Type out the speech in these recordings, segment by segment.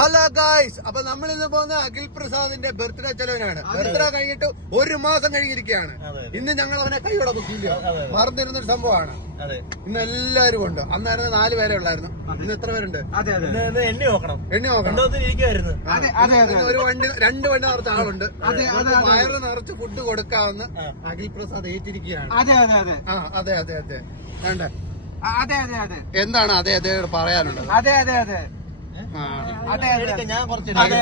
Hello guys അപ്പൊ നമ്മൾ ഇന്ന് പോകുന്ന അഖിൽ പ്രസാദിന്റെ ബർത്ത്ഡേ ചെലവിനാണ്. ബർത്ത്ഡേ കഴിഞ്ഞിട്ട് ഒരു മാസം കഴിഞ്ഞിരിക്കുകയാണ്. ഇന്ന് ഞങ്ങൾ അവനെ കൈയോടെ മറന്നിരുന്ന ഒരു സംഭവമാണ്. ഇന്ന് എല്ലാവരും ഉണ്ട്. അന്നായിരുന്നു നാല് പേരെ ഉള്ളായിരുന്നു. ഇന്ന് എത്ര പേരുണ്ട്? എണ്ണി നോക്കണം. എണ്ണി നോക്കണം. എന്തോ ഇരിക്കുവായിരുന്നു. അതെ, അതെ, അതെ. ഒരു വണ്ടി രണ്ട് വണ്ടി നിറച്ച ആളുണ്ട്. വയറ് നിറച്ച് ഫുഡ് കൊടുക്കാവുന്ന. അഖിൽ പ്രസാദ് ഏറ്റിരിക്കുകയാണ്. അതെ അതെ അതെ. ആ അതെ അതെ അതെ. വേണ്ട അതെ അതെ അതെ. എന്താണ് അതെ അതെ പറയാനുള്ളത്? അതെ അതെ അതെ. ആ. അതെ അതെ ഞാൻ കുറച്ച് അതെ,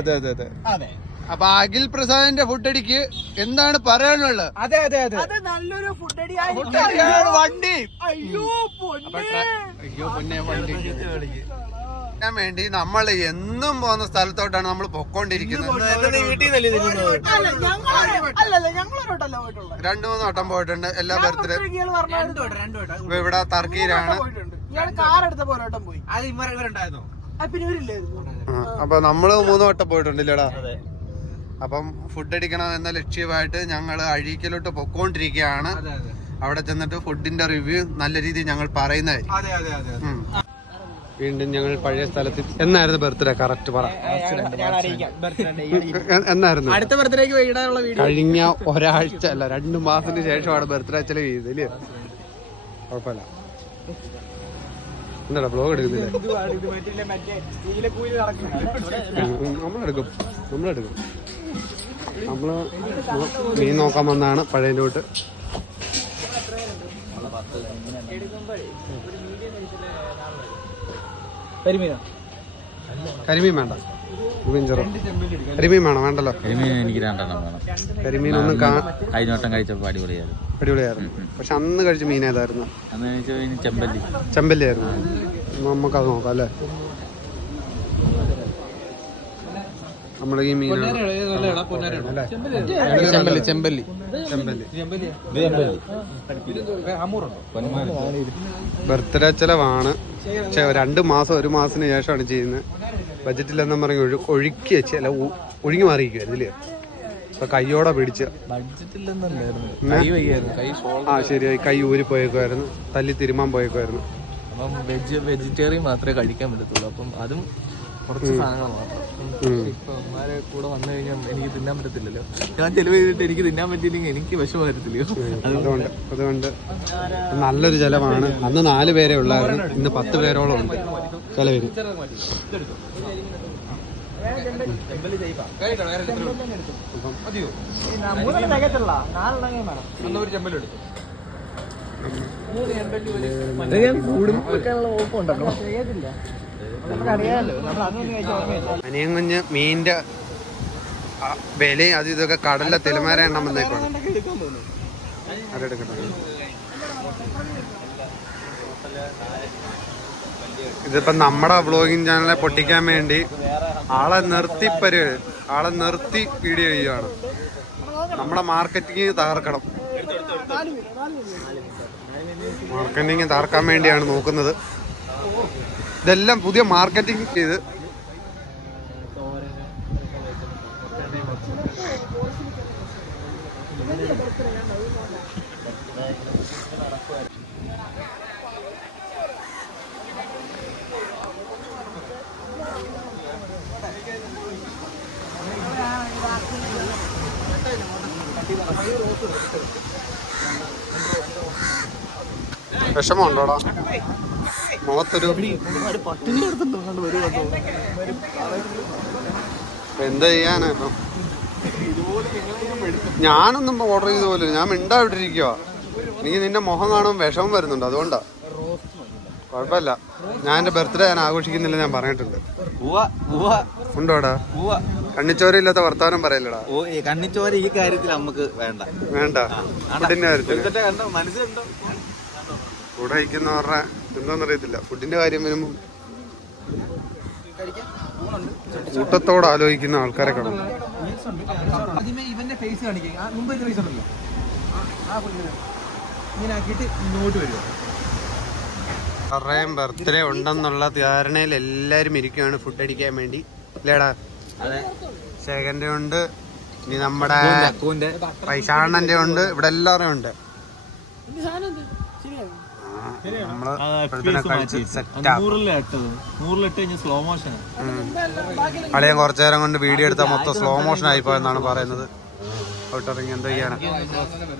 അതെ, അതെ. അപ്പൊ അഖിൽ പ്രസാദിന്റെ ഫുഡടിക്ക് എന്താണ് പറയാനുള്ളത്? അതെ അതെ അതെ. അത് നല്ലൊരു ഫുഡടി വണ്ടി. അയ്യോ അയ്യോ പൊന്നെ വണ്ടി. ഞാൻ വേണ്ടി നമ്മൾ എന്നും പോകുന്ന സ്ഥലത്തോട്ടാണ് നമ്മൾ പൊക്കോണ്ടിരിക്കുന്നത്. രണ്ടു മൂന്ന് വട്ടം പോയിട്ടുണ്ട്. എല്ലാ ബർത്ത്ഡേ ഇവിടെ ഇയാൾ കാർ എടുത്ത ഒരോട്ടം പോയി. അത് ഇവർ ഇവരുണ്ടായിരുന്നോ? അപ്പൊ നമ്മൾ മൂന്ന് വട്ടം പോയിട്ടുണ്ടല്ലേടാ? അപ്പം ഫുഡ് അടിക്കണം എന്ന ലക്ഷ്യമായിട്ട് ഞങ്ങൾ അഴീക്കലോട്ട് പൊക്കോണ്ടിരിക്കുകയാണ് അതെ അതെ. അവിടെ ചെന്നിട്ട് ഫുഡിന്റെ റിവ്യൂ നല്ല രീതിയിൽ ഞങ്ങൾ പറയുന്നതായിരിക്കും അതെ അതെ അതെ വീണ്ടും ഞങ്ങൾ പഴയ സ്ഥലത്ത് എന്നായിരുന്നു ബർത്ത്ഡേ കറക്റ്റ് പറ. എന്നായിരുന്നു? അടുത്ത ബർത്ത്ഡേക്ക് വൈകിടാനുള്ള വീഡിയോ കഴിഞ്ഞ ഒരാഴ്ച അല്ല രണ്ടു മാസത്തിന് ശേഷമാണ് ബർത്ത്ഡേ ചെലവ് ചെയ്തല്ലേ കുഴപ്പമില്ല. എന്താടാ ബ്ലോഗ് എടുക്കുന്നില്ലേ? നമ്മളെടുക്കും. നമ്മളെടുക്കും. നമ്മൾ മീൻ നോക്കാൻ വന്നാണ് പഴയ തൊട്ട് കരിമീനോ? കരിമീൻ വേണ്ട. കരിമീൻ ചെറു കരിമീൻ വേണം? വേണ്ടല്ലോ. കരിമീൻ എനിക്ക് രണ്ടെണ്ണം വേണം. കരിമീൻ ഒന്നും കഴിഞ്ഞ വട്ടം കഴിച്ചപ്പോൾ അടിപൊളിയായിരുന്നു. അടിപൊളിയായിരുന്നു. പക്ഷെ അന്ന് കഴിച്ച മീൻ ഏതായിരുന്നു? അന്ന് കഴിച്ചാൽ ഇനി ചെമ്പല്ലി. ചെമ്പല്ലി ആയിരുന്നു. നമുക്കത് നോക്കാം അല്ലേ? നമ്മുടെ ഈ മീൻ അല്ലേ? ചെമ്പല്ലി ചെമ്പല്ലി ചെമ്പല്ലി. ബർത്ത്ഡേ ചെലവാണ് പക്ഷെ രണ്ട് മാസം ഒരു മാസത്തിന് ശേഷമാണ് ചെയ്യുന്നത്. ബജറ്റിലെന്നും പറഞ്ഞ് ഒഴു ഒഴുക്കി വെച്ച് അല്ല ഒഴുങ്ങി ഒഴുകി മാറിയിരിക്കുവായിരുന്നു ഇല്ലേ? ഇപ്പൊ കയ്യോടെ പിടിച്ച്. ആ ശരിയായി കൈ ഊരി പോയേക്കുമായിരുന്നു തല്ലി തിരുമാൻ പോയേക്കുമായിരുന്നു അപ്പം വെജ് വെജിറ്റേറിയൻ മാത്രമേ കഴിക്കാൻ പറ്റത്തുള്ളൂ. അപ്പം അതും കുറച്ച് സാധനങ്ങൾ മാത്രം. ഇപ്പൊ അമ്മമാരെ കൂടെ വന്നു കഴിഞ്ഞാൽ എനിക്ക് തിന്നാൻ പറ്റത്തില്ലല്ലോ. ഞാൻ ചെലവ് ചെയ്തിട്ട് എനിക്ക് തിന്നാൻ പറ്റിയില്ലെങ്കിൽ എനിക്ക് വിഷമം വരത്തില്ലയോ? അതുകൊണ്ട് അതുകൊണ്ട് നല്ലൊരു ചെലവാണ്. അന്ന് നാല് പേരെ ഉള്ളായിരുന്നു. ഇന്ന് പത്ത് പേരോളം ഉണ്ട്. ചെലവിന്. തികയത്തില്ല നമുക്കറിയാമല്ലോ നമ്മൾ അങ്ങനെ കഴിച്ച ഓർമ്മയില്ല അനിയൻ കുഞ്ഞ് മീനിന്റെ വിലയും അത് ഇതൊക്കെ കടലിലെ തിലമാര എണ്ണം വന്നേക്കാണ് അതെടുക്കട്ടെ. ഇതിപ്പോ നമ്മുടെ വ്ളോഗിങ് ചാനലിനെ പൊട്ടിക്കാൻ വേണ്ടി ആളെ നിർത്തി പരി ആളെ നിർത്തി വീഡിയോ ചെയ്യുകയാണ് നമ്മുടെ മാർക്കറ്റിംഗ് തകർക്കണം. മാർക്കറ്റിംഗ് തകർക്കാൻ വേണ്ടിയാണ് നോക്കുന്നത്. ഇതെല്ലാം പുതിയ മാർക്കറ്റിംഗ് ചെയ്ത്. വിഷമമുണ്ടോടാ? മുഖത്തൊരു എന്താ ചെയ്യാനാ ഇപ്പം? ഞാനൊന്നും ഓർഡർ ചെയ്ത പോലെ ഞാൻ മിണ്ടാവിട്ടിരിക്കുക നീ നിന്റെ മുഖം കാണുമ്പോൾ വിഷമം വരുന്നുണ്ട്. അതുകൊണ്ടാ. കുഴപ്പമില്ല. ഞാൻ എന്റെ ബർത്ത്ഡേ ഞാൻ ആഘോഷിക്കുന്നില്ല ഞാൻ പറഞ്ഞിട്ടുണ്ട്. ഉണ്ടോടാ? കണ്ണിച്ചോരയില്ലാത്ത വർത്താനം പറയല്ലടാ. ഓ ഈ കണ്ണിച്ചോര ഈ കാര്യത്തിൽ നമുക്ക് വേണ്ട. വേണ്ട. മനസ്സിലുണ്ടോ? കൂടെ കഴിക്കുന്നവരുടെ എന്താണെന്നറിയത്തില്ല ഫുഡിന്റെ കാര്യം വരുമ്പോ കൂട്ടത്തോട് ആലോചിക്കുന്ന ആൾക്കാരെ കാണും. ആദ്യമേ ഇവന്റെ ഫേസ് കാണിക്കുക ആ മുമ്പ് ഫേസ് ഉണ്ടല്ലോ. ആ ഇങ്ങനെ ആക്കിയിട്ട് ഇങ്ങോട്ട് വരുമോ അവരുടെയും ബർത്ത്ഡേ ഉണ്ടെന്നുള്ള ധാരണയിൽ എല്ലാരും ഇരിക്കുകയാണ് ഫുഡ് അടിക്കാൻ വേണ്ടി. ഇല്ലേടാ? അതെ. ശേഖരന്റെ ഉണ്ട്. ഇനി നമ്മുടെ പൈസാണന്റെ ഉണ്ട്. ഇവിടെ എല്ലാവരും ഉണ്ട് ആ, നമ്മൾ ഇപ്പോഴത്തെ കഴിച്ച് സെറ്റ് നൂറിലിട്ടത് നൂറിലിട്ട് കഴിഞ്ഞാൽ സ്ലോ മോഷൻ അളിയൻ കുറച്ചു നേരം കൊണ്ട് വീഡിയോ എടുത്താൽ മൊത്തം സ്ലോ മോഷൻ ആയിപ്പോയെന്നാണ് പറയുന്നത്. ഔട്ടിറങ്ങി എന്താ ചെയ്യാണ്?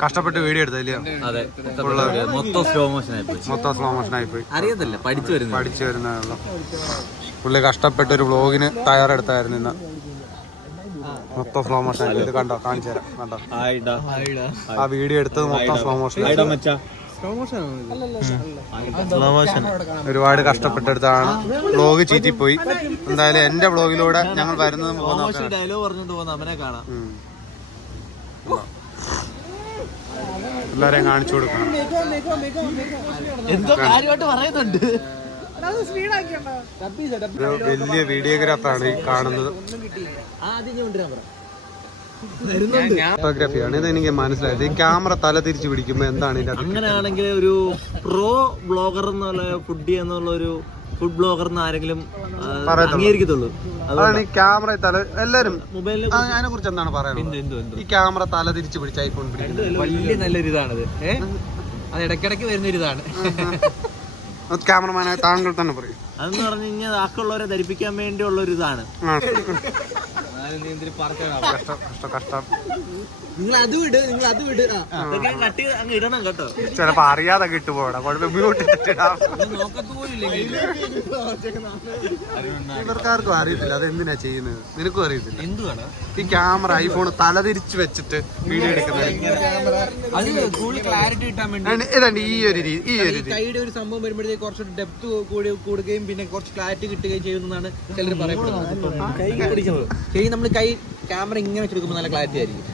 കഷ്ടപ്പെട്ട് വീഡിയോ എടുത്തില്ലയോ അതെ മൊത്തം സ്ലോ മോഷൻ ആയിപ്പോയി. മൊത്തം സ്ലോ മോഷൻ ആയിപ്പോയി. അറിയത്തില്ല പഠിച്ചു വരുന്നു പഠിച്ചു വരുന്നതേ പുള്ളി കഷ്ടപ്പെട്ട് ഒരു വ്ലോഗിന് തയ്യാറെടുത്തായിരുന്നു ഇന്ന്. മൊത്തം സ്ലോ മോഷൻ ആയി. ഇത് കണ്ടോ? കാണിച്ചു തരാം. കണ്ടോ? ആ വീഡിയോ എടുത്തത് മൊത്തം സ്ലോ മോഷൻ സ്ലോ മോഷൻ ഒരുപാട് കഷ്ടപ്പെട്ടെടുത്താണ് വ്ലോഗ് ചീറ്റിപ്പോയി. എന്തായാലും എന്റെ വ്ലോഗിലൂടെ ഞങ്ങൾ വരുന്നത് പോകുന്ന ഡയലോഗ് പറഞ്ഞോണ്ട് പോകുന്ന അവനെ കാണാം. എല്ലാരെയും കാണിച്ചു കൊടുക്കണം. എന്തോ കാര്യമായിട്ട് പറയുന്നുണ്ട്. വലിയ വീഡിയോഗ്രാഫറാണ് ഈ കാണുന്നത്. ഫോട്ടോഗ്രാഫിയാണ് ഇത് എനിക്ക് മനസ്സിലായത്. ഈ ക്യാമറ തല തിരിച്ചു പിടിക്കുമ്പോ എന്താണ് അങ്ങനെയാണെങ്കിൽ ഒരു പ്രോ ബ്ലോഗർ എന്നുള്ള ഫുഡ് എന്നുള്ള ഒരു ഫുഡ് ബ്ലോഗർ എന്ന് ആരെങ്കിലും അംഗീകരിക്കത്തുള്ളൂ. അതാണ് ഈ ക്യാമറ തല എല്ലാരും മൊബൈലിൽ അതിനെ കുറിച്ച് എന്താണ് പറയുന്നത് ഈ ക്യാമറ തല തിരിച്ചു പിടിച്ച് ഐഫോൺ പിടിക്കുന്നത്. വലിയ നല്ലൊരു ഇതാണത് അത് ഇടക്കിടക്ക് വരുന്ന ഇതാണ്. ക്യാമറമാനായ താങ്കൾ തന്നെ പറയും. അതെന്ന് പറഞ്ഞു കഴിഞ്ഞാൽ ആക്കുള്ളവരെ ധരിപ്പിക്കാൻ വേണ്ടിയുള്ള ഒരു ഇതാണ്. കഷ്ടം കഷ്ടം. നിങ്ങൾ അത് വിട് നിങ്ങൾ അത് വിട് ആ അതൊക്കെ കട്ട് ചെയ്ത് അങ്ങ് ഇടണം കേട്ടോ. ചിലപ്പോ അറിയാതെ കിട്ടുപോടാ കുഴപ്പം ഇവർക്കാർക്കും അറിയത്തില്ല. അത് എന്തിനാ ചെയ്യുന്നത്? നിനക്കും അറിയത്തില്ല. എന്തുവാണ് ഈ ക്യാമറ ഐഫോൺ തലതിരിച്ച് വെച്ചിട്ട് വീഡിയോ എടുക്കുന്നത് അത് കൂടുതൽ ക്ലാരിറ്റി കിട്ടാൻ വേണ്ടി. ഇതാണ്ട് ഈ ഒരു രീതി ഈ ഒരു രീതി. കൈയുടെ ഒരു സംഭവം വരുമ്പോഴത്തേക്ക് കുറച്ച് ഡെപ്ത് കൂടി കൂടുകയും പിന്നെ കുറച്ച് ക്ലാരിറ്റി കിട്ടുകയും ചെയ്യുന്നതാണ് ചിലർ പറയുന്നത് കൈ നമ്മൾ കൈ ക്യാമറ ഇങ്ങനെ വെച്ചെടുക്കുമ്പോൾ നല്ല ക്ലാരിറ്റി ആയിരിക്കും.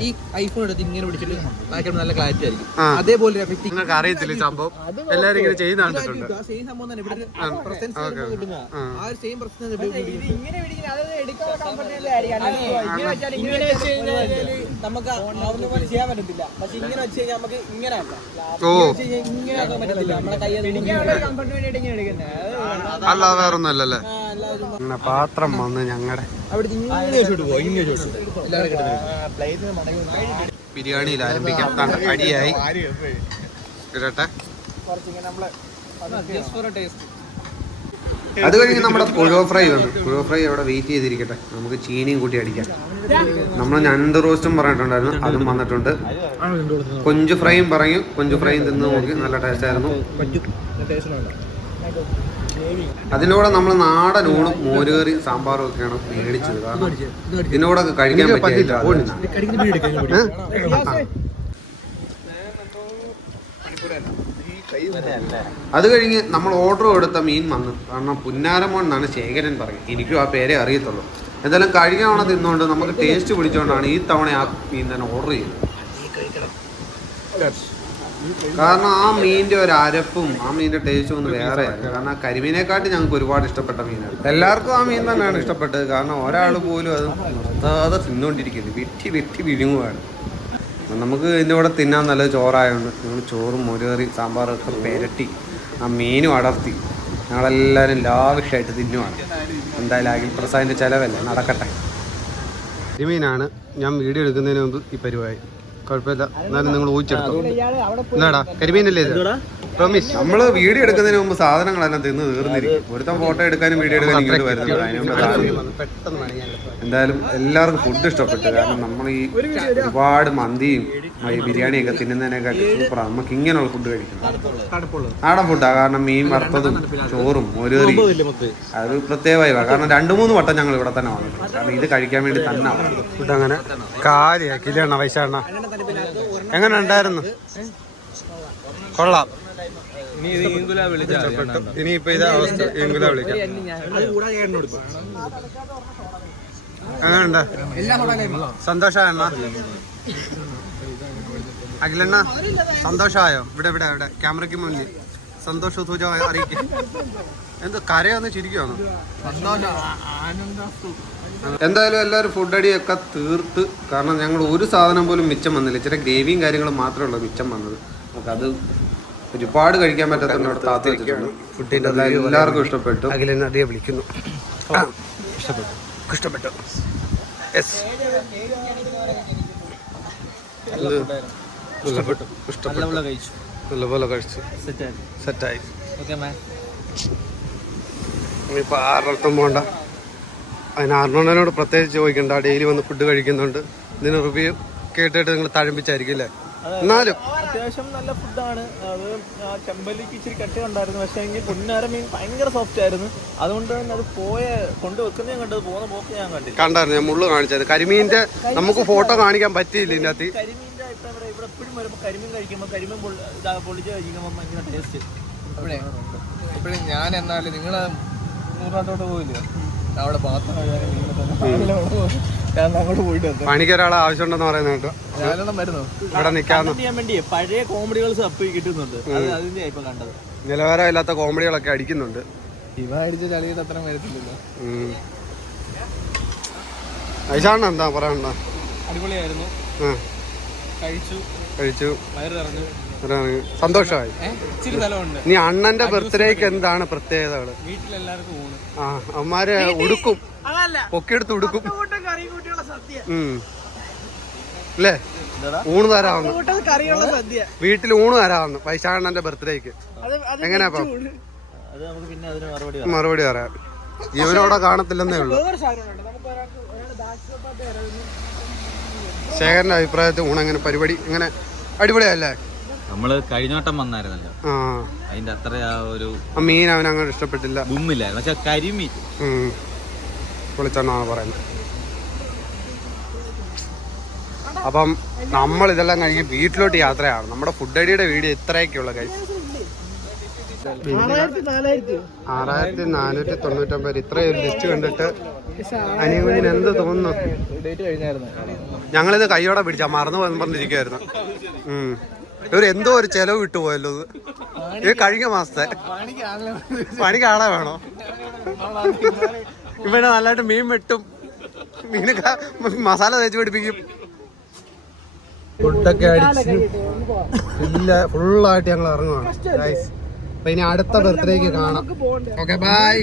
ഈ ഐഫോൺ എടുത്ത് ഇങ്ങനെ പിടിച്ചിട്ട് ബാക്കി നല്ല ക്ലാരിറ്റി ആയിരിക്കും. അതേപോലെ നിങ്ങൾക്ക് അറിയത്തില്ല സംഭവം? എല്ലാരും ഇങ്ങനെ ചെയ്യുന്ന കണ്ടിട്ടുണ്ട്. ആ സെയിം സംഭവം തന്നെ. ഇവിടെ പ്രസൻസ് കിട്ടുന്ന ആ. ആ ഒരു സെയിം പ്രശ്നം ഇങ്ങനെ വെച്ച് കഴിഞ്ഞാൽ നമുക്ക് ആവുന്ന പോലെ ചെയ്യാൻ പറ്റത്തില്ല. പക്ഷെ ഇങ്ങനെ വെച്ച് കഴിഞ്ഞാൽ നമുക്ക് ഇങ്ങനെ ആക്കാം ഇങ്ങനെ ആക്കാൻ പറ്റത്തില്ല. നമ്മളെ കൈ അല്ലാതെ വേറൊന്നും അല്ലല്ലേ? അങ്ങനെ പാത്രം വന്ന് ഞങ്ങളുടെ അവിടെ ഇങ്ങനെ വെച്ചോട്ട് പോകും ഇങ്ങനെ വെച്ചോട്ട് എല്ലാവരും കിട്ടുന്നത് ബിരിയാണിയിൽ ആരംഭിക്കാം. അടിയായി. ഇരട്ടെ കുറച്ചിങ്ങനെ നമ്മൾ ജസ്റ്റ് ഫോർ ടേസ്റ്റ് അത് കഴിഞ്ഞ് നമ്മുടെ പുഴോ ഫ്രൈ വേണം പുഴോ ഫ്രൈ അവിടെ വെയിറ്റ് ചെയ്തിരിക്കട്ടെ. നമുക്ക് ചീനിയും കൂട്ടി അടിക്കാം. നമ്മൾ ഞണ്ട് റോസ്റ്റും പറഞ്ഞിട്ടുണ്ടായിരുന്നു. അതും വന്നിട്ടുണ്ട്. കൊഞ്ചു ഫ്രൈയും പറഞ്ഞു കൊഞ്ചു ഫ്രൈയും തിന്ന് നോക്കി. നല്ല ടേസ്റ്റ് ആയിരുന്നു. അതിന്റെ കൂടെ നമ്മൾ നാടൻ ഊണും മോരുകറി സാമ്പാറും ഒക്കെയാണ് മേടിച്ചത്. കാരണം ഇതിന്റെ കൂടെ കഴിക്കാൻ പറ്റില്ല. അത് കഴിഞ്ഞ് നമ്മൾ ഓർഡർ കൊടുത്ത മീൻ വന്നു. കാരണം പുന്നാരമോൻ എന്നാണ് ശേഖരൻ പറയും എനിക്കും ആ പേരെ അറിയത്തുള്ളൂ. എന്തായാലും കഴിഞ്ഞ തവണ തിന്നുകൊണ്ട് നമുക്ക് ടേസ്റ്റ് പിടിച്ചുകൊണ്ടാണ് ഈ തവണ ആ മീൻ തന്നെ ഓർഡർ ചെയ്തത്. കാരണം ആ മീനിന്റെ ഒരു അരപ്പും ആ മീനിന്റെ ടേസ്റ്റും ഒന്ന് വേറെ. കാരണം ആ കരിമീനെക്കാട്ടി ഞങ്ങൾക്ക് ഒരുപാട് ഇഷ്ടപ്പെട്ട മീനാണ്. എല്ലാവർക്കും ആ മീൻ തന്നെയാണ് ഇഷ്ടപ്പെട്ടത്. കാരണം ഒരാൾ പോലും അത് നിർത്താതെ തിന്നുകൊണ്ടിരിക്കുന്നത് വിറ്റി വിറ്റി വിഴുങ്ങുകയാണ് നമുക്ക് ഇതിന്റെ കൂടെ തിന്നാൻ നല്ല ചോറായതുകൊണ്ട് ഞങ്ങൾ ചോറും മുരുകറി സാമ്പാറൊക്കെ പെരട്ടി ആ മീനും അടർത്തി ഞങ്ങളെല്ലാവരും ലാവിഷായിട്ട് തിന്നുവാണ്. എന്തായാലും അഖിൽ പ്രസാദിന്റെ ചിലവല്ലേ? നടക്കട്ടെ. കരിമീനാണ് ഞാൻ വീഡിയോ എടുക്കുന്നതിന് മുമ്പ് ഈ പരിപാടി. കുഴപ്പമില്ല. എന്നാലും നിങ്ങൾ ഊഹിച്ചെടുത്തു. എന്താടാ കരിമീനല്ലേ ഇത്? നമ്മൾ വീഡിയോ എടുക്കുന്നതിന് മുമ്പ് സാധനങ്ങളെല്ലാം തിന്ന് തീർന്നിരിക്കും. ഒരുത്തം ഫോട്ടോ എടുക്കാനും വീഡിയോ എടുക്കാനും ഇങ്ങോട്ട് വരുന്നുണ്ട്. എന്തായാലും എല്ലാവർക്കും ഫുഡ് ഇഷ്ടപ്പെട്ടു. കാരണം നമ്മൾ ഈ ഒരുപാട് മന്തിയും ബിരിയാണിയൊക്കെ തിന്നുന്നതിനെക്കാട്ടി സൂപ്പറാണ് നമുക്ക് ഇങ്ങനെയുള്ള ഫുഡ് കഴിക്കണം. നാടൻ ഫുഡാണ് കാരണം മീൻ വറുത്തതും ചോറും മോരുകറി അത് പ്രത്യേകമായി കാരണം രണ്ടു മൂന്ന് വട്ടം ഞങ്ങൾ ഇവിടെ തന്നെ വന്നിട്ടുണ്ട്. കാരണം ഇത് കഴിക്കാൻ വേണ്ടി തന്നെ ഫുഡ് അങ്ങനെ കാര്യ കാലിയാക്കില്ല വൈശാണ്ണ എങ്ങനെ ഉണ്ടായിരുന്നു? കൊള്ളാം. ഇനിയിപ്പോ ഇതാ അവസ്ഥ വിളിക്കാം. സന്തോഷമായണ്ണ അഖിലണ്ണ സന്തോഷമായോ ഇവിടെ ഇവിടെ ഇവിടെ. ക്യാമറയ്ക്ക് മുന്നിൽ. സന്തോഷ സൂചന അറിയിക്കും. എന്ത് കരയൊന്ന് ചിരിക്കുവാണ്? എന്തായാലും എല്ലാവരും ഫുഡ് അടിയൊക്കെ തീർത്ത്. കാരണം ഞങ്ങൾ ഒരു സാധനം പോലും മിച്ചം വന്നില്ല. ഇച്ചിരി ഗ്രേവിയും കാര്യങ്ങളും മാത്രമേ ഉള്ളൂ മിച്ചം വന്നത്. നമുക്കത് ഒരുപാട് കഴിക്കാൻ പറ്റാത്തതിനോട് താത്തി വെച്ചിട്ടുണ്ട്. ഫുഡിന്റെ എല്ലാവർക്കും ഇഷ്ടപ്പെട്ടു. അഖിലൻ അതേ വിളിക്കുന്നു. ഇഷ്ടപ്പെട്ടു. ഇഷ്ടപ്പെട്ടു. യെസ് ഇഷ്ടപ്പെട്ടു. ഇഷ്ടപ്പെട്ടു. കഴിച്ചു. നല്ലപോലെ കഴിച്ചു. സെറ്റായി ഇനിയിപ്പോൾ ആരുടെ പോകണ്ട അതിന് അർണോനോട് പ്രത്യേകിച്ച് ചോദിക്കണ്ട. ഡെയിലി വന്ന് ഫുഡ് കഴിക്കുന്നുണ്ട്. ഇതിന് റിവ്യൂ കേട്ടിട്ട് നിങ്ങൾ തഴമ്പിച്ചായിരിക്കും അല്ലേ? എന്നാലും. അത്യാവശ്യം നല്ല ഫുഡാണ്. അത് ആ ചെമ്പല്ലിക്ക് ഇച്ചിരി കട്ടി ഉണ്ടായിരുന്നു പക്ഷേ എങ്കിൽ പൊന്നാര മീൻ ഭയങ്കര സോഫ്റ്റ് ആയിരുന്നു. അതുകൊണ്ട് തന്നെ അത് പോയ കൊണ്ടുവെക്കുന്ന ഞാൻ കണ്ടത് പോകുന്ന പോക്ക് ഞാൻ കണ്ടില്ല. കണ്ടായിരുന്നു ഞാൻ മുള്ളു കാണിച്ചത് കരിമീന്റെ നമുക്ക് ഫോട്ടോ കാണിക്കാൻ പറ്റിയില്ല ഇതിന്റെ അകത്ത് കരിമീന്റെ ഇപ്പൊ ഇവിടെ ഇവിടെ എപ്പോഴും വരുമ്പോൾ കരിമീൻ കഴിക്കുമ്പോൾ കരിമീൻ പൊളിച്ച് കഴിക്കുമ്പോൾ ഭയങ്കര ടേസ്റ്റ് ഇപ്പോഴേ ഞാൻ എന്നാലും നിങ്ങൾ നൂറാട്ടോട്ട് പോയില്ല? അവിടെ പാത്രം ഒരാളെ അങ്ങോട്ട് പോയിട്ട് വന്നു പണിക്കൊരാളെ ആവശ്യമുണ്ടെന്ന് പറയുന്നത് കേട്ടോ. ഞാനെണ്ണം വരുന്നു. ഇവിടെ നിൽക്കാന്ന് ചെയ്യാൻ വേണ്ടി പഴയ കോമഡികൾ അപ്പ് കിട്ടുന്നുണ്ട്. അത് അതിന്റെ ഇപ്പൊ കണ്ടത്. നിലവാരമില്ലാത്ത കോമഡികളൊക്കെ അടിക്കുന്നുണ്ട്. ഇവ അടിച്ച ചളിയുടെ അത്ര വരത്തില്ലല്ലോ. ഐശാണ് എന്താ? പറയണ്ട അടിപൊളിയായിരുന്നു. കഴിച്ചു. കഴിച്ചു. വയറ് നിറഞ്ഞു ഇറങ്ങി. സന്തോഷമായി. നീ അണ്ണന്റെ ബർത്ത്ഡേക്ക് എന്താണ് ഊണ്. ആ അമ്മമാര് ഉടുക്കും. പൊക്കിയെടുത്ത് ഉടുക്കും. അല്ലേ? ഊണ് തരാവുന്ന. കൂട്ടൽ കറിയുള്ള സദ്യ. വീട്ടിൽ ഊണ് തരാവുന്ന. വൈശാഖണ്ണന്റെ ബർത്ത്ഡേക്ക്. എങ്ങനെയാ അത് നമുക്ക് പിന്നെ അതിന് മറുപടി മറുപടി പറയാം. ജീവനോടെ കാണത്തില്ലെന്നേ ഉള്ളൂ. ശേഖരന്റെ അഭിപ്രായത്തിൽ ഊണ് എങ്ങനെ? പരിപാടി ഇങ്ങനെ അടിപൊളിയല്ലേ? നമ്മൾ കഴിഞ്ഞോട്ടം വന്നായിരുന്നല്ലോ. ആ. അതിന്റെ അത്ര ആ ഒരു ആ മീൻ അവൻ അങ്ങനെ ഇഷ്ടപ്പെട്ടില്ല. ഗുമ്മില്ലായിരുന്നു. പക്ഷെ കരിമീൻ. വിളിച്ചാണോ പൊളിച്ചെണ്ണാണ് പറയുന്നത് അപ്പം നമ്മൾ ഇതെല്ലാം കഴിഞ്ഞ് വീട്ടിലോട്ട് യാത്രയാണ്. നമ്മുടെ ഫുഡ് അടിയുടെ വീഡിയോ ഇത്രയൊക്കെയുള്ള കൈ ആറായിരത്തി നാനൂറ്റി തൊണ്ണൂറ്റൊമ്പത് ഇത്രയും ഒരു ലിസ്റ്റ് കണ്ടിട്ട് അനിയകുഞ്ഞിന് എന്ത് തോന്നുന്നു? ഞങ്ങളിത് കൈയോടെ പിടിച്ചാ മറന്നു പറഞ്ഞിരിക്കുവായിരുന്നു. ഉം. ഇവർ എന്തോ ഒരു ചെലവ് വിട്ടുപോയല്ലോ ഇത്. ഇത് കഴിഞ്ഞ മാസത്തെ. പണിക്ക് ആളെ വേണോ? ഇവിടെ നല്ലതായിട്ട് മീൻ വെട്ടും. മീനൊക്കെ ക- മസാല തേച്ച് പിടിപ്പിക്കും. ഫുഡൊക്കെ അടിച്ച് ഇല്ല ഫുള്ളായിട്ട് ഞങ്ങൾ ഇറങ്ങുവാണ്. അപ്പൊ ഇനി അടുത്ത ബർത്ത്ഡേക്ക് കാണാം. Okay bye